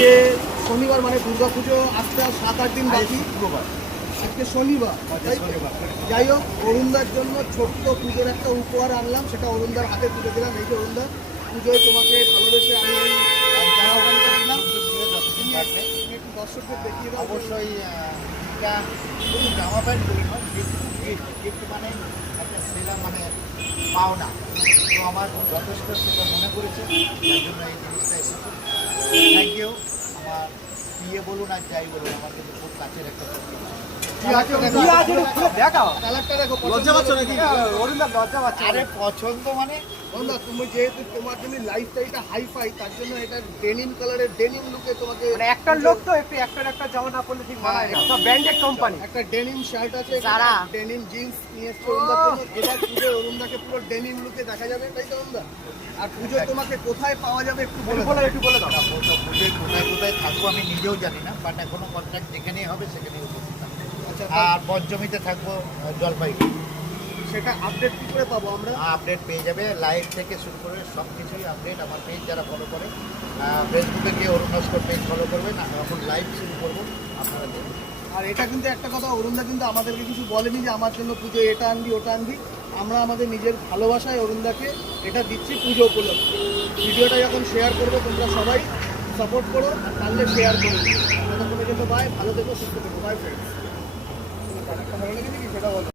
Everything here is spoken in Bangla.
আজকে শনিবার মানে দুর্গাপুজো আসতে আর 7-8 দিন বাকি। আজকে শনিবার, যাই হোক অরুণদার জন্য ছোট্ট পুজোর একটা উপহার আনলাম, সেটা অরুণদার হাতে তুলে দিলাম। এই যে অরুণদা, পুজোয় তোমাকে ভালোবেসে আমি এই জামা প্যান্টটা দিলাম, তুমি একটু দর্শকদের দেখিয়ে দাও। অবশ্যই এটা শুধু জামা প্যান্ট বলি নয়, গিফট মানে একটা সেরা মানে পাওনা। তো আমার যথেষ্ট সেটা মনে করেছে, তার জন্য এই জিনিসটা এসেছে। Thank you. আমার বিয়ে বলুন আর যাই বলুন, আমার কিন্তু খুব কাছের একটা আরে পছন্দ মানে তুমি যেহেতু তোমার জন্য লাইফস্টাইলটা হাইফাই, তার জন্য এটা ডেনিম কালারের ডেনিম লুকে তোমাকে মানে একটা লোক তো একটু একটা জামা না পরলে ঠিক মানায় না। সব ব্র্যান্ডেড কোম্পানি। একটা ডেনিম শার্ট আছে, যারা ডেনিম জিন্স নিয়ে এসছে অরুণদার জন্য। এবার পুজোয় অরুণদাকে পুরো ডেনিম লুকে দেখা যাবে, তাই তো অরুণদা? আর পুজোয় তোমাকে কোথায় পাওয়া যাবে একটু বলে দাও। একটু বলে দাও। পুজোয় কোথায় কোথায় থাকবো আমি নিজেও জানি না, বাট এখনো কন্ট্রাক্ট যেখানেই হবে সেখানেই উপস্থিত থাকবো। আচ্ছা, আর পঞ্চমীতে থাকবো জলপাইগুড়ি। সেটা আপডেট কি করে পাবো আমরা? আপডেট পেয়ে যাবে, লাইভ থেকে শুরু করে সব কিছুই আপডেট। আমার পেজ যারা ফলো করে, ফেসবুকে গিয়ে অরুণস্কর পেজ ফলো করবেন। এখন লাইভ শুরু করবো, আপনারা দেখুন। আর এটা কিন্তু একটা কথা, অরুণদা কিন্তু আমাদেরকে কিছু বলেনি যে আমার জন্য পুজো এটা আনবি ওটা আনবি। আমরা আমাদের নিজের ভালোবাসায় অরুণদাকে এটা দিচ্ছি পুজো উপলক্ষে। ভিডিওটা যখন শেয়ার করবো তোমরা সবাই সাপোর্ট করো, আর পারলে শেয়ার করে দিও। ততক্ষণে কিন্তু বাই, ভালো থেকো, সুস্থ থেকো, বাই ফ্রেন্ডস। ভালো লেগেছে কি সেটা বলো।